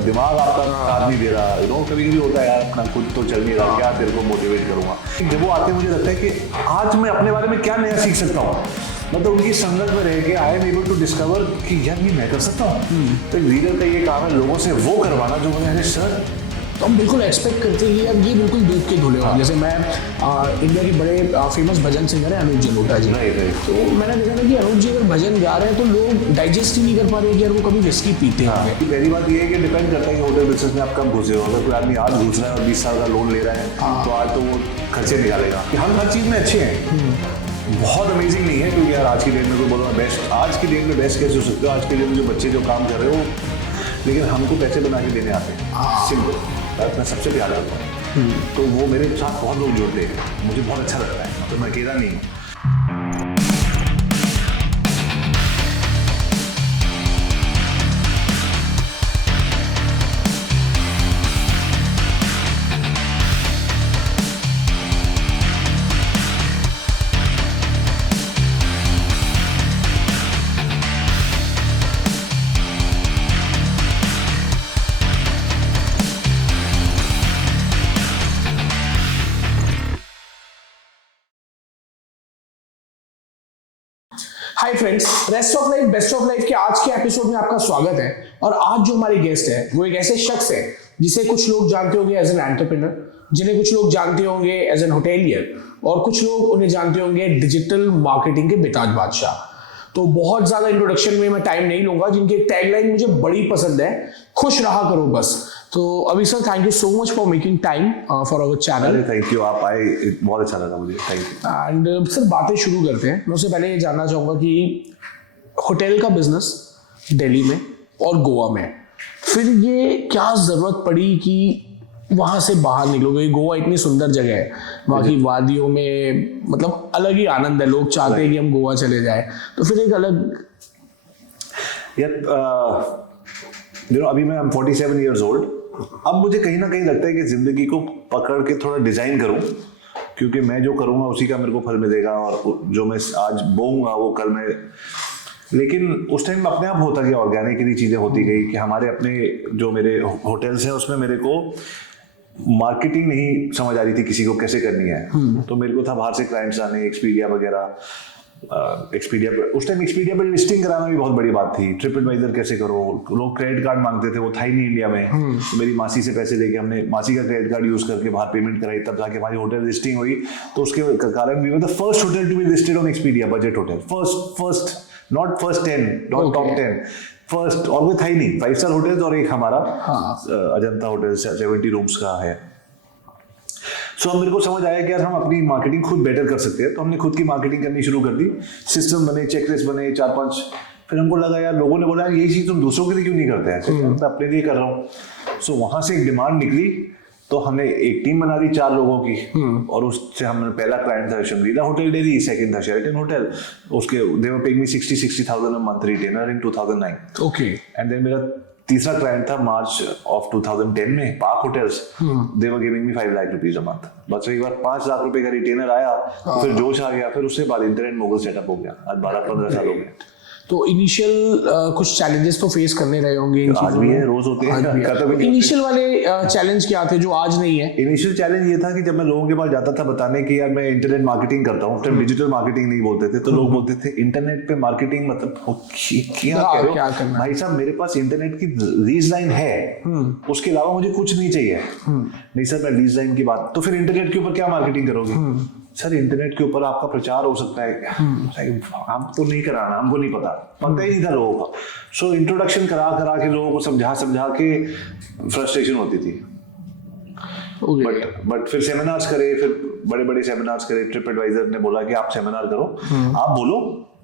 दिमाग आपका साथ नहीं दे रहा, कभी कभी होता है यार अपना खुद तो चल नहीं रहा, क्या तेरे को मोटिवेट करूंगा। जब वो आते हैं मुझे लगता है कि आज मैं अपने बारे में क्या नया सीख सकता हूँ, मतलब उनकी संगत में रह के I am able to discover कि यार ये मैं कर सकता हूँ। तो एक लीडर का ये काम है लोगों से वो करवाना जो मुझे, अरे सर तो हम बिल्कुल एक्सपेक्ट करते हैं कि यार ये बिल्कुल दूध के धुले हो। जैसे मैं इंडिया के बड़े फेमस भजन सिंगर हैं अनुज जलोटा जी, तो मैंने देखा था कि अनुज जी अगर भजन गा रहे हैं तो लोग डाइजेस्ट ही नहीं कर पा रहे कि यार वो कभी विस्की पीते हैं। पहली बात ये है कि डिपेंड करता है कि होटल बिजनेस में आप कब घुसे हो। अगर कोई आदमी आज घुस रहा है और 20 साल का लोन ले रहा है तो आज तो वो खर्चे निकालेगा। हम हर चीज़ में अच्छे हैं, बहुत अमेजिंग नहीं है, क्योंकि यार आज की डेट में कोई बोलो बेस्ट, आज की डेट में बेस्ट कैसे हो सकते हो। आज के डेट में जो बच्चे जो काम कर रहे हो, लेकिन हमको पैसे बना के देने आते हैं, सिंपल। मैं सबसे प्यार करता हूँ, तो वो मेरे साथ बहुत लोग जुड़ते हैं, मुझे बहुत अच्छा लगता है, तो मैं अकेला नहीं हूँ। Hi friends, rest of life best of life के आज के एपिसोड में आपका स्वागत है। और आज जो हमारी गेस्ट है वो एक ऐसे शख्स है जिसे कुछ लोग जानते होंगे एज एन एंटरप्रेन्योर, जिन्हें कुछ लोग जानते होंगे एज एन होटेलियर, और कुछ लोग उन्हें जानते होंगे डिजिटल मार्केटिंग के बेताज बादशाह। तो बहुत ज्यादा इंट्रोडक्शन में मैं टाइम नहीं लूंगा, जिनकी टैगलाइन मुझे बड़ी पसंद है, खुश रहा करो बस। तो अभी sir thank you so much for making time for our channel. Thank you, आप आए, बहुत अच्छा लगा मुझे, थैंक यू। एंड सर बातें शुरू करते हैं। मैं उससे पहले ये जानना चाहूँगा कि होटल का बिजनेस दिल्ली में और गोवा में, फिर ये क्या ज़रूरत पड़ी कि वहाँ से बाहर निकलोगे? गोवा इतनी सुंदर जगह है, वहाँ की वादियों में मतलब अलग ही आनंद है, लोग चाहते हैं कि हम गोवा चले जाए, तो फिर एक अलग यार अभी मैं 47 ईयर्स ओल्ड। अब मुझे कहीं ना कहीं लगता है कि ज़िंदगी को पकड़ के थोड़ा डिज़ाइन करूं, क्योंकि मैं जो करूंगा उसी का मेरे को फल मिलेगा, और जो मैं आज बोऊंगा वो कल मैं। लेकिन उस टाइम अपने आप होता गया, ऑर्गेनिकली चीज़ें होती गई कि हमारे अपने जो मेरे होटल्स हैं उसमें मेरे को मार्केटिंग नहीं समझ आ रही थी किसी को कैसे करनी है। तो मेरे को था बाहर से क्लाइंट्स आने, एक्सपीडिया वगैरह, एक्सपीडिया उस टाइम एक्सपीडिया पर लिस्टिंग कराना भी बहुत बड़ी बात थी। ट्रिप एडवाइजर कैसे करो, लोग क्रेडिट कार्ड मांगते थे, वो था ही नहीं इंडिया में। तो मेरी मासी से पैसे लेके हमने मासी का क्रेडिट कार्ड यूज करके बाहर पेमेंट कराई, तब जाके हमारी होटल लिस्टिंग हुई। तो उसके कारण we were the first hotel to be listed on Expedia, budget hotel, first not first 10, not top 10, first. और वो था ही नहीं, 5 स्टार होटल्स और एक हमारा अजंता होटल 70 रूम्स का है। सो मेरे को समझ आया कि यार हम अपनी मार्केटिंग खुद बेटर कर सकते हैं, तो हमने खुद की मार्केटिंग करनी शुरू कर दी। सिस्टम बने, चेकलिस्ट बने 4-5। फिर हमको लगा यार, लोगों ने बोला यही चीज़ तुम दूसरों के लिए क्यों नहीं करते हैं, मैं अपने लिए कर रहा हूँ। सो वहाँ से एक डिमांड निकली, तो हमने एक टीम बना दी 4 लोगों की, और उससे हमने पहला क्लाइंट था शंग्रीला होटल दिल्ली, सेकंड था शेरेटन होटल, उसके they were paying me 60,000 a month retainer in 2009। Okay. And then मेरा तीसरा क्लाइंट था मार्च ऑफ 2010 में, Park Hotels, they were giving me 5 lakh rupees a month. बस एक बार 5 लाख रुपए का रिटेनर आया तो फिर जोश आ गया। फिर उससे बाद इंटरनेट मोगल सेटअप हो गया, आज 12-15 साल हो गए। तो इनिशियल कुछ चैलेंजेस तो फेस करने रहे होंगे, आज भी है, रोज होते हैं। इनिशियल वाले चैलेंज क्या थे जो आज नहीं है? इनिशियल चैलेंज ये था कि जब मैं लोगों के पास जाता था बताने कि यार मैं इंटरनेट मार्केटिंग करता हूँ, तब डिजिटल मार्केटिंग नहीं बोलते थे, तो लोग बोलते थे इंटरनेट पे मार्केटिंग मतलब क्या कह रहे हो भाई साहब, मेरे पास इंटरनेट की लीज लाइन है, उसके अलावा मुझे कुछ नहीं चाहिए। नहीं सर, मैं लीज लाइन की बात, तो फिर इंटरनेट के ऊपर क्या मार्केटिंग करोगे? सर इंटरनेट के ऊपर आपका प्रचार हो सकता है, हम तो नहीं कराना, हमको नहीं पता ही नहीं था लोगों का। सो इंट्रोडक्शन करा के लोगों को समझा के फ्रस्ट्रेशन होती थी। बट फिर सेमिनार्स करे, फिर बड़े सेमिनार्स करे। ट्रिप एडवाइजर ने बोला कि आप सेमिनार करो, आप बोलो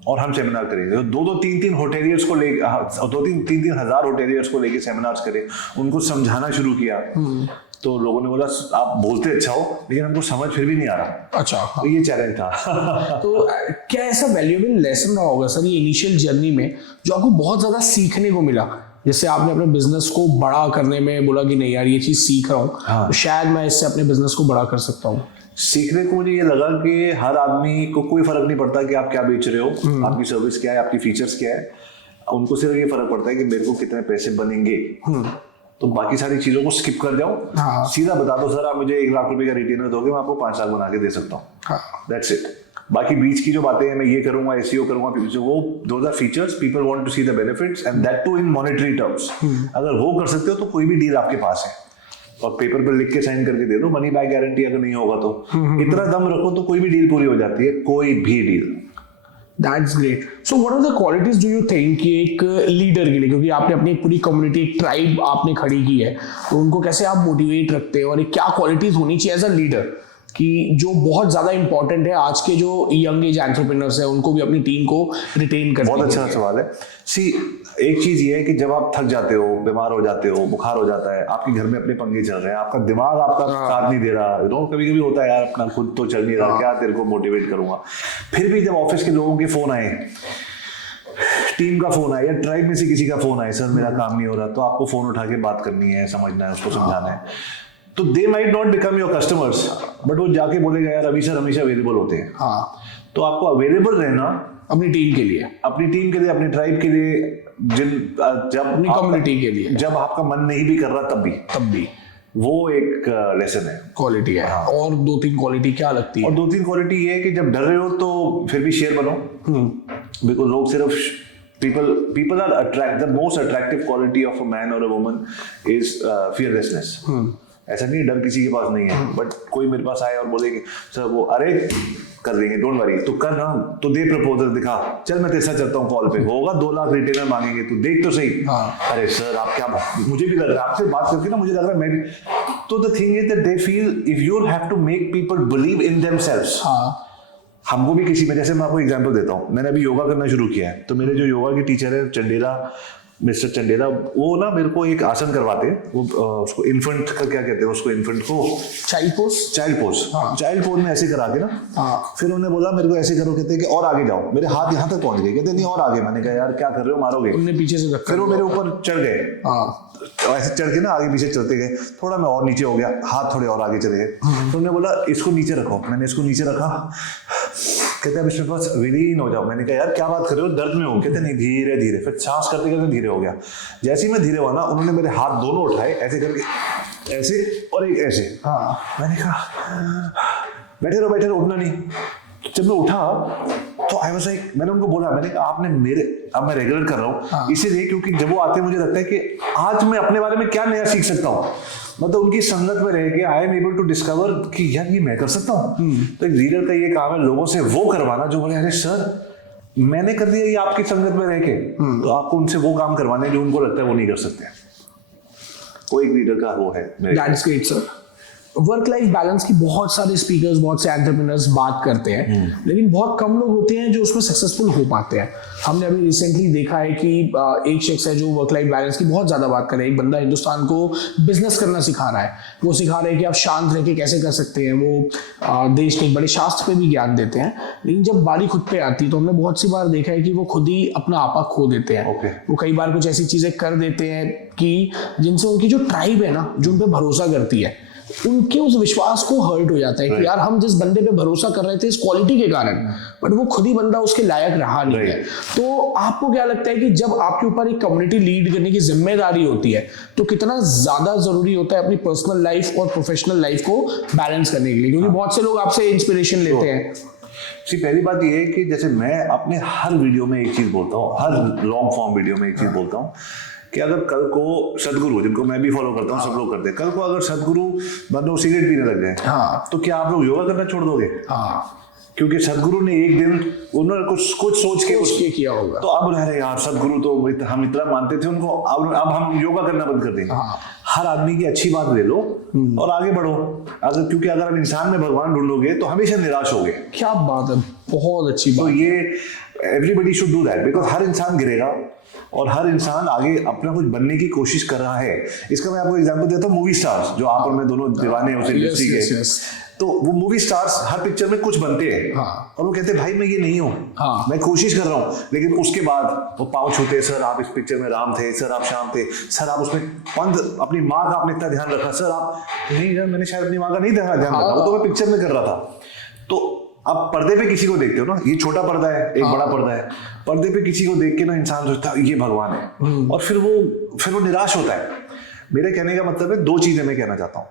और हम सेमिनार करेंगे। 2-3 होटेलियर्स को ले 2-3 हजार होटेलियर्स को लेके सेमिनार्स करे, उनको समझाना शुरू किया। तो लोगों ने बोला आप बोलते अच्छा हो, लेकिन हमको समझ फिर भी नहीं आ रहा। अच्छा, तो ये चैलेंज था। तो क्या ऐसा वैल्यूएबल लेसन रहा होगा सर ये इनिशियल जर्नी में जो आपको बहुत ज्यादा सीखने को मिला? जैसे आपने अपने बिजनेस को बड़ा करने में बोला कि नहीं यार ये चीज सीख रहा हूँ, तो शायद मैं इससे अपने बिजनेस को बड़ा कर सकता हूँ। सीखने को मुझे ये लगा कि हर आदमी को कोई फर्क नहीं पड़ता कि आप क्या बेच रहे हो, आपकी सर्विस क्या है, आपकी फीचर्स क्या है। उनको सिर्फ ये फर्क पड़ता है कि मेरे को कितने पैसे बनेंगे। तो बाकी सारी चीजों को स्किप कर जाओ, हाँ। सीधा बता दो सर आप मुझे 1 लाख रुपए का रिटेनर दोगे, मैं आपको 5 लाख बना के दे सकता हूँ, दैट्स इट। बाकी बीच की जो बातें हैं, मैं ये करूंगा, एसईओ करूंगा, वो those are features, people want to see the benefits and that too in monetary terms. अगर वो कर सकते हो तो कोई भी डील आपके पास है, और पेपर पर लिख के साइन करके दे दो, मनी बैक गारंटी अगर नहीं होगा तो इतना दम रखो तो कोई भी डील पूरी हो जाती है, कोई भी deal. That's great. So what are the qualities do you think कि एक लीडर के लिए, क्योंकि आपने अपनी पूरी कम्युनिटी ट्राइब आपने खड़ी की है, तो उनको कैसे आप मोटिवेट रखते हैं और एक क्या क्वालिटीज होनी चाहिए एज अ लीडर कि जो बहुत ज्यादा इंपॉर्टेंट है आज के जो यंग एज एंटरप्रेन्योर्स है उनको भी अपनी टीम को रिटेन करने बहुत अच्छा सवाल है। सी एक चीज ये है कि जब आप थक जाते हो, बीमार हो जाते हो, बुखार हो जाता है, आपके घर में अपने पंगे चल रहे हैं, आपका दिमाग आपका साथ नहीं दे रहा, यू नो कभी कभी होता है यार अपना खुद तो चल नहीं रहा, क्या तेरे को मोटिवेट करूंगा। फिर भी जब ऑफिस के लोगों के फोन आए, टीम का फोन आया या ट्राइब में से किसी का फोन आया, सर मेरा काम नहीं हो रहा, तो आपको फोन उठा के बात करनी है, समझना है, उसको समझाना है। तो they might not become your customers, but वो जाके बोलेगा यार अभी सर हमेशा अवेलेबल होते हैं। हाँ, तो आपको अवेलेबल रहना अपनी टीम के लिए, अपनी ट्राइब के लिए, जब अपनी कम्युनिटी के लिए, जब आपका मन नहीं भी कर रहा तब भी वो एक लेसन है, क्वालिटी है। हाँ। और 2-3 क्वालिटी क्या लगती है? और 2-3 क्वालिटी ये है कि जब डर रहे हो तो फिर भी शेर बनो, बिकॉज लोग सिर्फ people are the most attractive quality of a man or a woman is fearlessness। ऐसा नहीं डर किसी के पास नहीं है, बट कोई मेरे पास आए और बोले कि सर वो अरे कर देंगे, डोंट वरी, तो कर ना, तो दे प्रपोजल दिखा, चल मैं तेरे साथ चलता हूँ कॉल पे, होगा 2 लाख रिटेनर मांगेंगे, तू देख तो सही। हाँ। अरे सर आप क्या, मुझे भी लग रहा है आपसे बात करके ना, मुझे लग रहा है मैं भी, तो the thing is that they feel if you have to make people believe in themselves. हमको भी किसी में, जैसे मैं आपको एग्जांपल देता हूँ, मैंने अभी योगा करना शुरू किया है, तो मेरे जो योगा के टीचर है चंडेला, मिस्टर चंडेला, वो ना मेरे को एक आसन करवाते हैं, वो उसको इन्फेंट का क्या कहते हैं, उसको इन्फेंट को चाइल्ड पोज में ऐसे करा के ना, फिर उन्होंने बोला मेरे को ऐसे करो, कहते हैं कि और आगे जाओ, मेरे हाथ यहाँ तक पहुंच गए, कहते नहीं और आगे, मैंने कहा यार क्या कर रहे हो, मारोगे, उन्होंने पीछे से फिर वो मेरे ऊपर चढ़ गए, ऐसे चढ़ के ना आगे पीछे चलते गए, थोड़ा मैं और नीचे हो गया, हाथ थोड़े और आगे चले गए, तो उन्होंने बोला इसको नीचे रखो, मैंने इसको नीचे रखा, कहते हैं इसमें बस विलीन हो जाओ, मैंने कहा यार क्या बात कर रहे हो, दर्द में हो, कहते नहीं धीरे धीरे, फिर सांस करते करते धीरे हो गया, जैसे ही मैं धीरे हुआ ना, उन्होंने मेरे हाथ दोनों उठाए ऐसे करके, ऐसे और एक ऐसे, मैंने कहा बैठे रहो उठना नहीं। जब मैं उठा तो आई वाज लाइक, मैंने उनको बोला, मैंने कहा आपने मेरे, अब मैं रेगुलर कर रहा हूँ इसीलिए क्योंकि जब वो आते हैं मुझे लगता है कि आज मैं अपने बारे में क्या नया सीख सकता हूँ, मतलब उनकी संगत में रह के I am able to discover कि यार ये मैं कर सकता हूँ। तो एक लीडर का ये काम है लोगों से वो करवाना जो बोले अरे सर मैंने कर दिया ये आपकी संगत में रह के, तो आपको उनसे वो काम करवाने जो उनको लगता है वो नहीं कर सकते। वो एक लीडर का वो है। That's great sir. Work life balance की बहुत सारे स्पीकर्स, बहुत से एंटरप्रेन्योर्स बात करते हैं, लेकिन बहुत कम लोग होते हैं जो उसमें सक्सेसफुल हो पाते हैं। हमने अभी रिसेंटली देखा है कि एक शख्स है जो वर्क लाइफ बैलेंस की बहुत ज्यादा बात कर रहा है। एक बंदा हिंदुस्तान को बिजनेस करना सिखा रहा है, वो सिखा रहा है कि आप शांत रह के कैसे कर सकते हैं। वो देश के बड़े शास्त्र पे भी ज्ञान देते हैं, लेकिन जब बारी खुद पे आती है तो हमने बहुत सी बार देखा है कि वो खुद ही अपना आपा खो देते हैं। वो कई बार कुछ ऐसी चीजें कर देते हैं कि जिनसे उनकी जो ट्राइब है ना, जो उन पे भरोसा करती है, उनके उस विश्वास को हर्ट हो जाता है कि यार हम जिस बंदे पे भरोसा कर रहे थे इस क्वालिटी के कारण, बट वो खुद ही बंदा उसके लायक रहा नहीं है। तो आपको क्या लगता है कि जब आपके ऊपर एक कम्युनिटी लीड करने की जिम्मेदारी होती है तो कितना ज्यादा जरूरी होता है अपनी पर्सनल लाइफ और प्रोफेशनल लाइफ को बैलेंस करने के लिए, क्योंकि बहुत से लोग आपसे इंस्पिरेशन लेते हैं। पहली बात ये है कि जैसे मैं अपने हर वीडियो में एक चीज बोलता हूँ, हर लॉन्ग फॉर्म वीडियो में एक चीज बोलता हूँ कि अगर कल को सदगुरु, जिनको मैं भी फॉलो करता हूँ, सब लोग करते हैं, कल को अगर सदगुरु मतलब सिगरेट पीने लग जाए, तो क्या आप लोग योगा करना छोड़ दोगे? क्योंकि सदगुरु ने एक दिन उन्होंने कुछ सोच के किया होगा, तो अब रहे यार सदगुरु तो हम इतना मानते थे उनको, अब हम योगा करना बंद कर देंगे। हर आदमी की अच्छी बात ले लो और आगे बढ़ो। अगर क्योंकि अगर आप इंसान में भगवान ढूंढोगे तो हमेशा निराश होगे। क्या बात है, बहुत अच्छी बात। तो ये everybody should do that, because हर इंसान गिरेगा और हर इंसान आगे अपना कुछ बनने की कोशिश कर रहा है। इसका मैं आपको एग्जांपल देता हूँ, मूवी स्टार्स जो आप और मैं दोनों दीवाने हैं उस इंडस्ट्री के। तो वो मूवी स्टार्स हर पिक्चर में कुछ बनते हैं और वो कहते हैं भाई मैं ये नहीं हूँ, मैं कोशिश कर रहा हूँ, लेकिन उसके बाद वो पाँव छूते, सर आप इस पिक्चर में राम थे, सर आप श्याम थे, सर आप उसमें पंत अपनी माँ का आपने इतना ध्यान रखा, सर आप नहीं, यार मैंने शायद अपनी माँ का नहीं ध्यान रखा, वो तो मैं पिक्चर में कर रहा था। तो आप पर्दे पे किसी को देखते हो ना, ये छोटा पर्दा है, एक बड़ा पर्दा है, पर्दे पे किसी को देख के ना इंसान सोचता है ये भगवान है, और फिर वो निराश होता है। मेरे कहने का मतलब है 2 चीजें मैं कहना चाहता हूँ।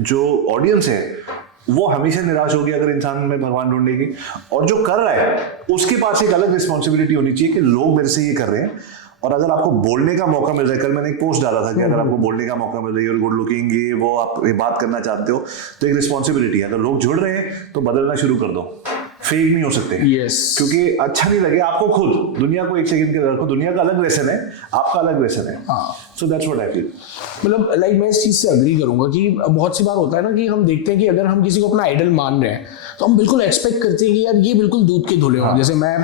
जो ऑडियंस है वो हमेशा निराश होगी अगर इंसान में भगवान ढूंढने की, और जो कर रहा है उसके पास एक अलग रिस्पॉन्सिबिलिटी होनी चाहिए कि लोग मेरे से ये कर रहे हैं, और अगर आपको बोलने का मौका मिल रहा है, कल मैंने एक पोस्ट डाला था कि अगर आपको बोलने का मौका मिल रहा है और गुड लुकिंग ये वो आप ये बात करना चाहते हो तो एक रिस्पॉन्सिबिलिटी है। अगर लोग जुड़ रहे हैं तो बदलना शुरू कर दो, फेक नहीं हो सकते। Yes. क्योंकि अच्छा नहीं लगे आपको, खुद दुनिया को 1 सेकंड के लिए रखो, दुनिया का अलग लेसन है, आपका अलग लेसन है। So that's what I feel. मतलब लाइक मैं इस चीज से अग्री करूंगा कि बहुत सी बार होता है ना कि हम देखते हैं कि अगर हम किसी को अपना आइडल मान रहे हैं तो हम बिल्कुल एक्सपेक्ट करते हैं कि यार ये बिल्कुल दूध के धुले हों। जैसे मैं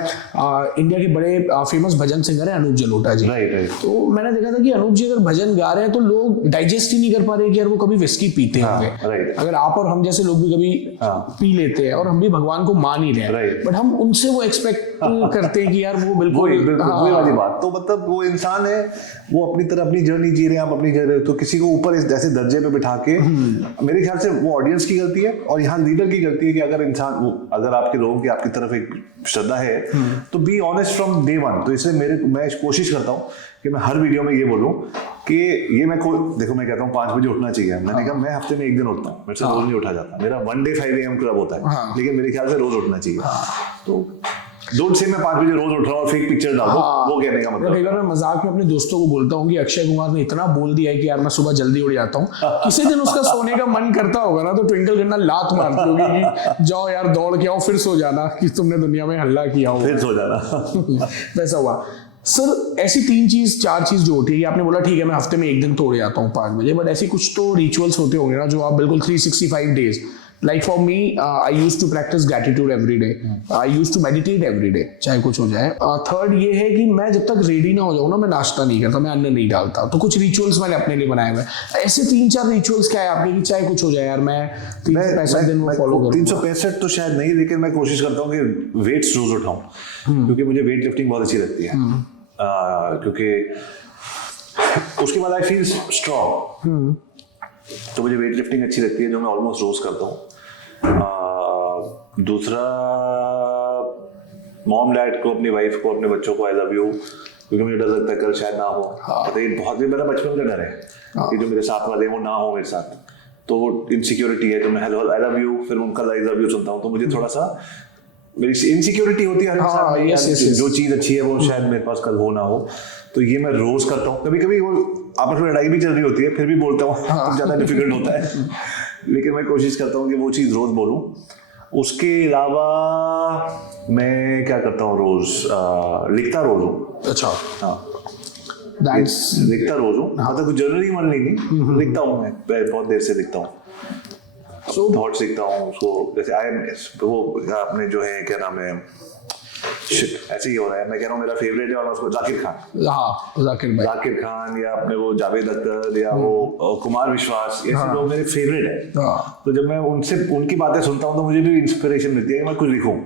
इंडिया के बड़े फेमस भजन सिंगर हैं अनूप जलोटा जी। राइट। तो मैंने देखा था कि अनूप जी अगर भजन गा रहे हैं तो लोग डाइजेस्ट ही नहीं कर पा रहे कि यार वो कभी विस्की पीते होंगे। अगर आप और हम जैसे लोग भी कभी पी लेते हैं और हम भी भगवान को मान ही रहे हैं, बट हम उनसे वो एक्सपेक्ट करते हैं कि यार वो बिल्कुल वही वाली बात। तो मतलब वो इंसान है, वो अपनी तरह अपनी जर्नी जी रहे हैं, आप अपनी जी रहे हो, तो किसी को ऊपर इस ऐसे दर्जे पे बिठा के, मेरे ख्याल से वो ऑडियंस की गलती है और यहाँ लीडर की गलती है कि अगर आपके लोगों की आपकी तरफ एक श्रद्धा है तो be honest from day one. तो इसलिए मैं कोशिश करता हूँ कि मैं हर वीडियो में ये बोलूँ कि ये देखो मैं कहता हूँ 5 बजे उठना चाहिए। मैंने कहा मैं हफ्ते में 1 दिन उठता हूँ, मेरे से रोज नहीं उठा जाता, मेरा 1 डे 5 AM क्लब होता है, लेकिन मेरे ख्याल से रोज उठना चाहिए। तो डोंट से मैं 5 बजे रोज उठ रहा हूँ और फेक पिक्चर डाल दूं, वो कहने का मतलब। कई बार मैं मजाक में अपने दोस्तों को बोलता हूँ कि अक्षय कुमार ने इतना बोल दिया है कि यार मैं सुबह जल्दी उठ जाता हूँ, किसी दिन उसका सोने का मन करता होगा ना तो ट्विंकल करना लात मारती होगी कि जाओ यार दौड़ के आओ फिर सो जाना कि तुमने दुनिया में हल्ला किया हो, फिर सो जाना। वैसा हुआ। सर ऐसी 4 चीज जो होती है कि आपने बोला ठीक है मैं हफ्ते में 1 दिन तोड़ जाता हूँ 5 बजे, बट ऐसी कुछ तो रिचुअल्स होते होंगे ना जो आप बिल्कुल 365 days, like for me I used to practice gratitude every day, I used to meditate every day चाहे कुछ हो जाए। थर्ड ये है कि मैं जब तक रेडी ना हो जाऊँ ना मैं नाश्ता नहीं करता, मैं अन्न नहीं डालता। तो कुछ रिचुअल्स मैंने अपने लिए बनाए हुए। ऐसे 3-4 रिचुअल्स क्या है आपके कि चाहे कुछ हो जाए यार मैं 365 दिन में फॉलो करूँ? 365 तो शायद नहीं, लेकिन मैं कोशिश करता हूँ कि वेट्स रोज उठाऊँ, क्योंकि मुझे वेट लिफ्टिंग बहुत अच्छी लगती है। क्योंकि उसके बाद आई फील स्ट्रॉन्ग, तो मुझे वेट लिफ्टिंग अच्छी लगती है जो मैं ऑलमोस्ट रोज करता हूँ। दूसरा, मॉम डैड को, अपनी वाइफ को, अपने बच्चों को आई लव यू, क्योंकि मुझे डर लगता है कल शायद ना हो। तो ये बहुत मेरा बचपन का डर है कि जो मेरे साथ वाले वो ना हो मेरे साथ, तो वो इनसिक्योरिटी है। तो मैं हेलो आई लव यू फिर उनका आई लव यू सुनता हूँ, तो मुझे थोड़ा सा मेरी इनसिक्योरिटी होती है हर इंसान में, जो चीज अच्छी है वो शायद मेरे पास कल हो ना हो। तो ये मैं रोज करता हूँ। कभी कभी वो आपस में लड़ाई भी चल रही होती है फिर भी बोलता हूँ, तो ज्यादा डिफिकल्ट होता है, लेकिन मैं कोशिश करता हूँ कि वो चीज रोज बोलूँ। उसके अलावा मैं क्या करता हूँ रोज, लिखता रोज हूँ। अच्छा, हाँ लिखता रोज हूँ, मतलब कुछ जरूरी मन नहीं, लिखता हूँ मैं बहुत देर से लिखता हूँ। थॉट्स लिखता हूँ उसको, जैसे वो आपने जो है क्या नाम है, ऐसे ही हो रहा है, मैं कह रहा हूँ मेरा फेवरेट है और उसको जाकिर खान या अपने वो जावेद अख्तर या वो कुमार विश्वास, ऐसे लोग मेरे फेवरेट है। तो जब मैं उनकी बातें सुनता हूँ तो मुझे भी इंस्पिरेशन मिलती है कि मैं कुछ लिखूं।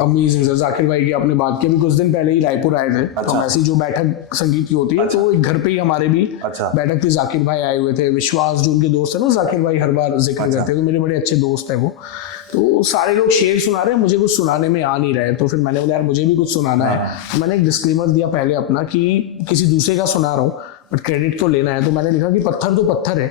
Amazing sir. जाकिर भाई की आपने बात की, अभी कुछ दिन पहले ही रायपुर आए थे। अच्छा। तो ऐसी जो बैठक संगीत की होती है, तो एक घर पे ही हमारे भी बैठक थी, जाकिर भाई आए हुए थे, विश्वास जो उनके दोस्त है ना, जाकिर भाई हर बार जिक्र करते हैं, तो मेरे बड़े अच्छे दोस्त है वो। तो सारे लोग शेर सुना रहे हैं, मुझे कुछ सुनाने में आ नहीं रहे, तो फिर मैंने बोला यार मुझे भी कुछ सुनाना है। तो मैंने एक डिस्क्लेमर दिया पहले अपना कि किसी दूसरे का सुना रहा हूँ बट क्रेडिट तो लेना है। तो मैंने लिखा कि पत्थर तो पत्थर है,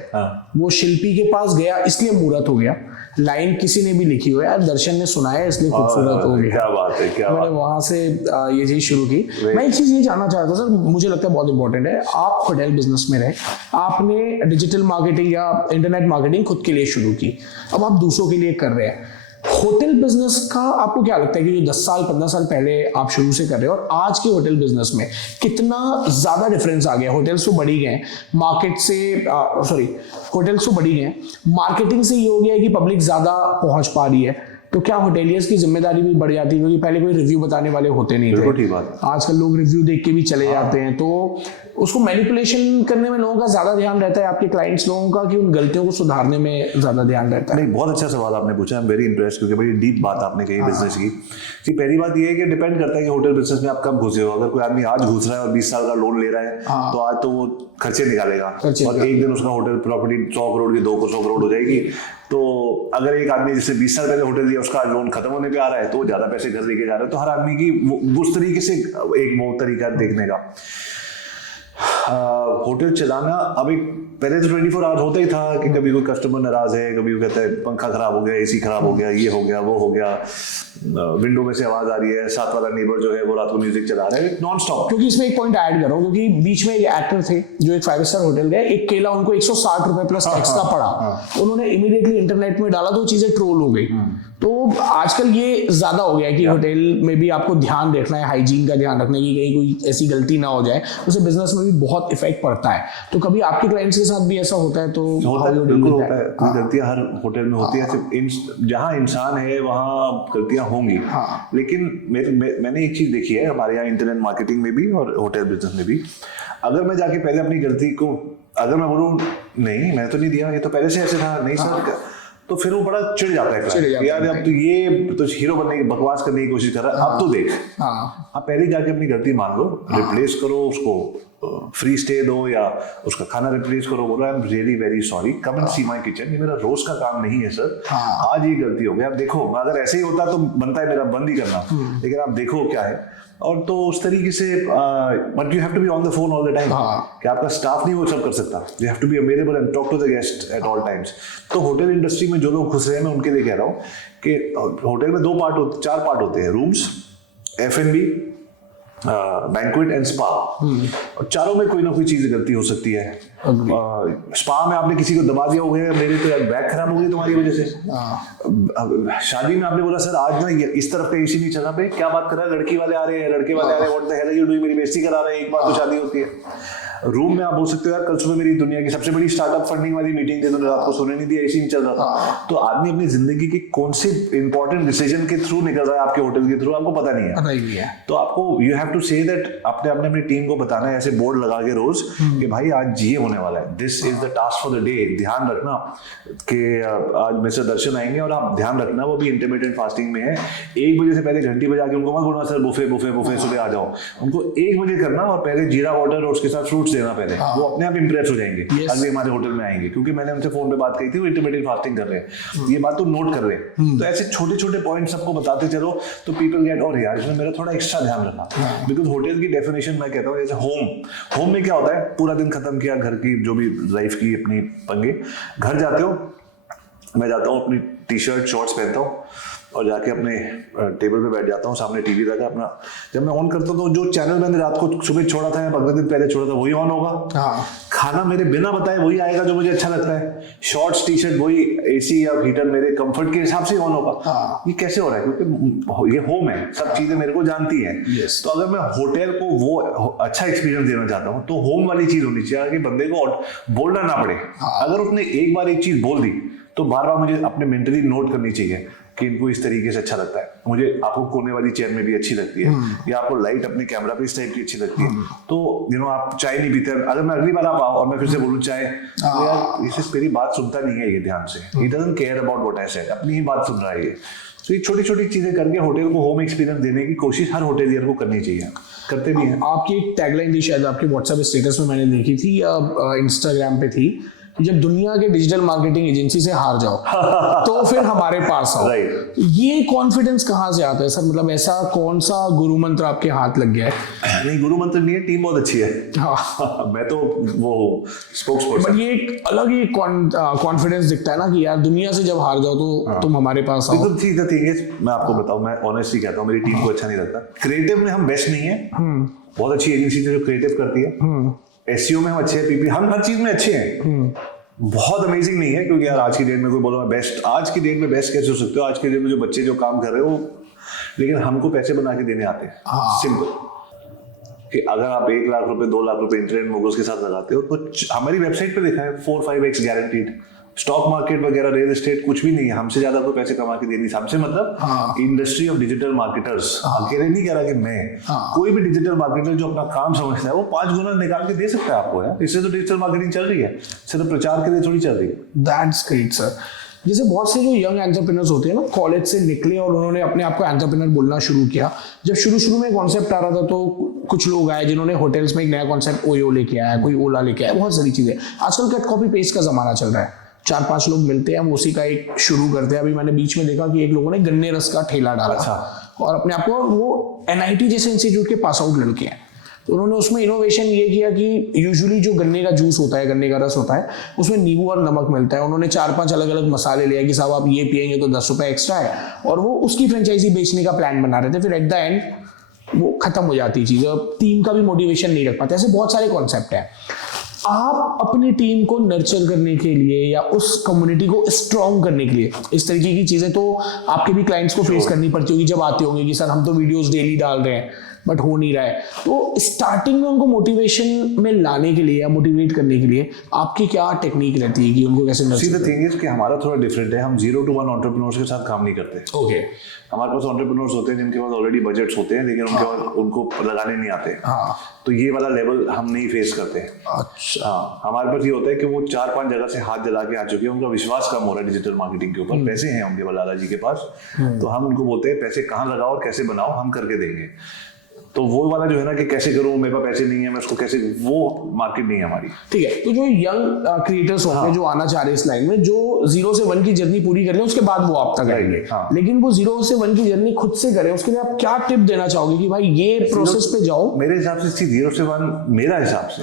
वो शिल्पी के पास गया इसलिए मूर्त हो गया। लाइन किसी ने भी लिखी हो यार, दर्शन ने सुनाया इसलिए खूबसूरत हो गया। क्या बात है, क्या मैंने वहां से ये चीज शुरू की। मैं एक चीज ये जानना चाहता हूँ सर, मुझे लगता है बहुत इंपॉर्टेंट है, आप होटल बिजनेस में रहे, आपने डिजिटल मार्केटिंग या इंटरनेट मार्केटिंग खुद के लिए शुरू की, अब आप दूसरों के लिए कर रहे हैं। होटल बिजनेस का आपको क्या लगता है कि जो 10 साल 15 साल पहले आप शुरू से कर रहे हो और आज के होटल बिजनेस में कितना ज्यादा डिफरेंस आ गया? होटल्स तो बढ़ी गए, मार्केट से होटल्स तो बढ़ी गए, मार्केटिंग से ये हो गया है कि पब्लिक ज्यादा पहुंच पा रही है, तो क्या होटेलियर्स की जिम्मेदारी भी बढ़ जाती है? क्योंकि पहले कोई रिव्यू बताने वाले होते नहीं थे, आजकल लोग रिव्यू देख के भी चले जाते हैं, तो उसको मैनिपुलेशन करने में लोगों का ज्यादा ध्यान रहता है, आपके क्लाइंट्स लोगों का, कि उन गलतियों को सुधारने में ज्यादा ध्यान रहता है? नहीं, बहुत अच्छा सवाल आपने पूछा, आई एम वेरी इंप्रेस्ड, क्योंकि बड़ी डीप बात आपने कही बिजनेस की। जी, पहली बात ये है कि डिपेंड करता है कि होटल बिजनेस में आप कब घुसे हो। अगर कोई आदमी आज घुस रहा है और 20 साल का लोन ले रहा है, तो आज तो वो खर्चे निकालेगा और एक दिन उसका होटल प्रॉपर्टी 100 करोड़ की 200 करोड़ हो जाएगी। तो अगर एक आदमी जिससे 20 साल पहले होटल लिया उसका लोन खत्म होने पे आ रहा है तो ज्यादा पैसे घर लेके जा रहा है। तो हर आदमी की उस तरीके से एक वो तरीका देखने का। होटल चलाना अभी पहले तो 24 आवर्स होता ही था कि कभी कोई कस्टमर नाराज है, कभी वो कहता है पंखा खराब हो गया, एसी खराब हो गया, ये हो गया, वो हो गया, विंडो में से आवाज आ रही है, साथ वाला नेबर जो है वो रात को म्यूजिक चला रहा है नॉन स्टॉप। क्योंकि इसमें एक पॉइंट ऐड कर रहा हूँ, क्योंकि बीच में एक एक्टर थे जो एक 5 स्टार होटल गए, एक केला उनको 160 रुपए प्लस टैक्स का पड़ा, उन्होंने इमीडिएटली इंटरनेट में डाला तो चीजें ट्रोल हो गई। तो आजकल ये ज्यादा हो गया है कि होटल में भी आपको ध्यान रखना है, हाइजीन का ध्यान रखना है कि कहीं कोई ऐसी गलती ना हो जाए, उससे बिजनेस में भी बहुत इफेक्ट पड़ता है। तो कभी आपके क्लाइंट्स के साथ भी ऐसा होता है? तो बिल्कुल होता है, कोई गलतियां हर होटल में होती है, जहाँ इंसान है वहाँ गलतियां होंगी। लेकिन मैंने एक चीज देखी है हमारे यहाँ इंटरनेट मार्केटिंग में भी और होटल बिजनेस में भी, अगर मैं जाके पहले अपनी गलती को अगर मैं बोलूँ नहीं मैंने तो नहीं दिया, ये तो पहले से ऐसे था, नहीं सर, तो फिर वो बड़ा चिढ़ जाता है यार, अब तो ये तो हीरो बनने की बकवास करने की कोशिश कर रहा है, अब तो देख। आप पहले जाके अपनी गलती मान लो, रिप्लेस करो उसको, फ्री स्टे दो या उसका खाना रिप्लेस करो, बोलो I am really very sorry, come and see my kitchen, ये मेरा रोज का काम नहीं है सर, आज ये गलती हो गई। आप देखो अगर ऐसे ही होता तो बनता है मेरा बंद ही करना, लेकिन आप देखो क्या है। और तो उस तरीके से but you have to be on the phone all the time, कि आपका स्टाफ नहीं वो सब कर सकता, you have to be available and talk to the guest at all times. तो होटल इंडस्ट्री में जो लोग घुस रहे हैं मैं उनके लिए कह रहा हूँ कि होटल में 4 पार्ट होते हैं, rooms, F&B, banquet and spa, और चारों में कोई ना कोई चीज गलती हो सकती है। स्पा में आपने किसी को दबा दिया हो गया, मेरे तो यार बैग खराब हो गई तुम्हारी वजह से। शादी में आपने बोला सर आज ना इस तरफ का एसी नहीं चला, भाई क्या बात कर रहा है, लड़की वाले आ रहे हैं, लड़के वाले आ रहे हैं, what the hell are you doing, मेरी बेइज्जती करा रहे हैं, एक बार तो शादी होती है। रूम में आप बोल सकते हो यार कल सुबह मेरी दुनिया की सबसे बड़ी स्टार्टअप फंडिंग वाली मीटिंग थी, तो रात को सोने नहीं दिया, एसी नहीं चल रहा था। तो आदमी अपनी जिंदगी के कौन से इंपॉर्टेंट डिसीजन के थ्रू निकल रहा है आपके होटल के थ्रू, आपको पता नहीं है। तो आपको you have to say that अपनी टीम को बताना है, ऐसे बोर्ड लगा के रोज कि भाई आज ये होने वाला है, this is the task for the day. ध्यान रखना कि आज मिस्टर दर्शन आएंगे और आप ध्यान रखना वो भी इंटरमिटेंट फास्टिंग में है, 1 बजे से पहले घंटी बजा के उनको मत बोलना सर बुफे बुफे बुफे सुबह आ जाओ, उनको 1 बजे करना और पहले जीरा वाटर और उसके साथ फ्रूट्स देना पहले, वो अपने आप इंप्रेस हो जाएंगे अगले हमारे होटल में आएंगे, क्योंकि मैंने उनसे फोन पे बात कही थी, वो इंटरमिटेंट फास्टिंग कर रहे हैं, ये बात तो नोट कर रहे हैं। तो ऐसे छोटे छोटे पॉइंट सबको बताते चलो तो पीपल गेट, और यार इसमें मेरा थोड़ा एक्स्ट्रा ध्यान रखा, बिकॉज होटल की डेफिनेशन मैं कहता हूँ जैसे होम में क्या होता है, पूरा दिन खत्म किया घर की जो भी लाइफ की अपनी पंगे, घर जाते हो, मैं जाता हूँ अपनी टी-शर्ट शॉर्ट्स पहनता हूँ और जाके अपने टेबल पे बैठ जाता हूँ, सामने टीवी लगा अपना, जब मैं ऑन करता हूँ तो जो चैनल मैंने रात को सुबह छोड़ा था या 15 दिन पहले छोड़ा था वही ऑन होगा, खाना मेरे बिना बताए वही आएगा जो मुझे अच्छा लगता है, शॉर्ट्स टी शर्ट वही, एसी या हीटर मेरे कंफर्ट के हिसाब से ऑन होगा। ये कैसे हो रहा है, क्योंकि ये होम है, सब चीजें मेरे को जानती है। तो अगर मैं होटल को वो अच्छा एक्सपीरियंस देना चाहता हूँ तो होम वाली चीज होनी चाहिए कि बंदे को बोलना ना पड़े। अगर उसने एक बार एक चीज बोल दी तो बार बार मुझे अपने मेंटली नोट करनी चाहिए कि इनको इस तरीके से अच्छा लगता है, मुझे आपको कोने वाली चेयर में भी अच्छी लगती है, या आपको लाइट अपने कैमरा पे इस टाइप की अच्छी लगती है, तो आप चाय नहीं पीते, अगर मैं अगली बार आप आओ और मैं फिर से बोलूं चाय, तो यार इसे मेरी बात सुनता नहीं है ये ध्यान से, he doesn't care about what I said, अपनी ही बात सुन रहा है ये। तो ये छोटी छोटी चीजें करके होटल को होम एक्सपीरियंस देने की कोशिश हर होटलियर को करनी चाहिए, करते भी हैं। आपकी एक टैगलाइन थी शायद आपके व्हाट्सएप स्टेटस में मैंने देखी थी या इंस्टाग्राम पे थी, जब दुनिया के डिजिटल मार्केटिंग एजेंसी से हार जाओ तो फिर हमारे पास आओ। ये कॉन्फिडेंस कहाँ से आता है सर, मतलब ऐसा कौन सा गुरु मंत्र आपके हाथ लग गया है? नहीं गुरु मंत्र नहीं है, टीम बहुत अच्छी है। मैं तो वो स्पोक्स पर्सन, बट ये एक अलग ही कॉन्फिडेंस दिखता है ना कि यार दुनिया से जब हार जाओ तो तुम हमारे पास आओ। बिल्कुल ठीक है, मैं आपको बताऊं, मैं ऑनेस्टली कहता हूँ मेरी टीम को अच्छा नहीं लगता, क्रिएटिव में हम बेस्ट नहीं है, बहुत अच्छी एजेंसी जो क्रिएटिव करती है, एसईओ में हम अच्छे हैं, पीपी हम हर चीज में अच्छे हैं, बहुत अमेजिंग नहीं है, क्योंकि यार आज की डेट में कोई बोलो मैं बेस्ट, आज की डेट में बेस्ट कैसे हो सकते हो, आज के डेट में जो बच्चे जो काम कर रहे हो, लेकिन हमको पैसे बना के देने आते हैं। सिंपल कि अगर आप 1 लाख रुपए 2 लाख रुपए इंटरनेट मोगल्स के साथ लगाते हो तो हमारी वेबसाइट पे लिखा है 4-5x गारंटीड। स्टॉक मार्केट वगैरह रियल एस्टेट कुछ भी नहीं है, हमसे ज्यादा कोई पैसे कमा के दे नहीं, हमसे मतलब इंडस्ट्री ऑफ डिजिटल मार्केटर्स। अकेले नहीं कह रहा कि मैं, कोई भी डिजिटल मार्केटर जो अपना काम समझता है वो 5 गुना निकाल के दे सकता है आपको यार, इससे तो डिजिटल मार्केटिंग चल रही है, सिर्फ प्रचार के लिए थोड़ी चल रही है। That's great sir. जैसे बहुत से जो यंग एंटरप्रेन्योर्स होते हैं ना, कॉलेज से निकले और उन्होंने अपने आप को एंटरप्रेन्योर बोलना शुरू किया, जब शुरू में कॉन्सेप्ट आ रहा था तो कुछ लोग आए जिन्होंने होटल्स में एक नया कॉन्सेप्ट ओयो लेके आया, कोई ओला लेके आया, बहुत सारी चीजें। आजकल कट कॉपी पेस्ट का जमाना चल रहा है, 4-5 लोग मिलते हैं, हम उसी का एक शुरू करते हैं। अभी मैंने बीच में देखा कि एक लोगों ने गन्ने रस का ठेला डाला था और अपने आप को, वो NIT जैसे इंस्टीट्यूट के पास आउट लड़के हैं, तो उन्होंने उसमें इनोवेशन ये किया कि यूजुअली जो गन्ने का जूस होता है, गन्ने का रस होता है, उसमें नींबू और नमक मिलता है। उन्होंने 4-5 अलग अलग मसाले लिया कि साहब आप ये पियेंगे तो 10 रुपए एक्स्ट्रा है, और वो उसकी फ्रेंचाइजी बेचने का प्लान बना रहे थे। फिर एट द एंड वो खत्म हो जाती चीज़, अब टीम का भी मोटिवेशन नहीं रख पाते। ऐसे बहुत सारे कॉन्सेप्ट हैं। आप अपनी टीम को नर्चर करने के लिए या उस कम्युनिटी को स्ट्रॉन्ग करने के लिए इस तरीके की चीजें तो आपके भी क्लाइंट्स को फेस करनी पड़ती होगी जब आते होंगे कि सर हम तो वीडियोस डेली डाल रहे हैं बट हो नहीं रहा है। तो स्टार्टिंग में उनको मोटिवेशन में लाने के लिए या मोटिवेट करने के लिए आपकी क्या टेक्निक रहती है कि उनको कैसे सी द थिंग इज कि हमारा थोड़ा डिफरेंट है। हम 0 to 1 एंटरप्रेन्योर्स के साथ काम नहीं करते। ओके। हमारे पास एंटरप्रेन्योर्स होते हैं जिनके पास ऑलरेडी बजट्स होते हैं, लेकिन उनके पास उनको लगाने नहीं आते। हाँ। तो ये वाला लेवल हम नहीं फेस करते। अच्छा। हाँ, हमारे पास ये होता है कि वो 4-5 जगह से हाथ जला के आ चुके हैं, उनका विश्वास कम हो रहा है डिजिटल मार्केटिंग के ऊपर, पैसे हैं उनके लाला जी के पास, तो हम उनको बोलते हैं पैसे कहाँ लगाओ और कैसे बनाओ, हम करके देंगे। तो वो वाला जो है ना कि कैसे करूं, मेरे पास पैसे नहीं है, मैं उसको कैसे, वो मार्केट नहीं है हमारी। ठीक है। तो जो यंग क्रिएटर्स होंगे जो आना चाह रहे हैं इस लाइन में, जो 0 से 1 की जर्नी पूरी कर लें उसके बाद वो आप तक आएंगे, लेकिन वो 0 से 1 की जर्नी खुद से करें, उसके लिए आप क्या टिप देना चाहोगे कि भाई ये प्रोसेस पे जाओ? मेरे हिसाब से 0 से 1 मेरा हिसाब से,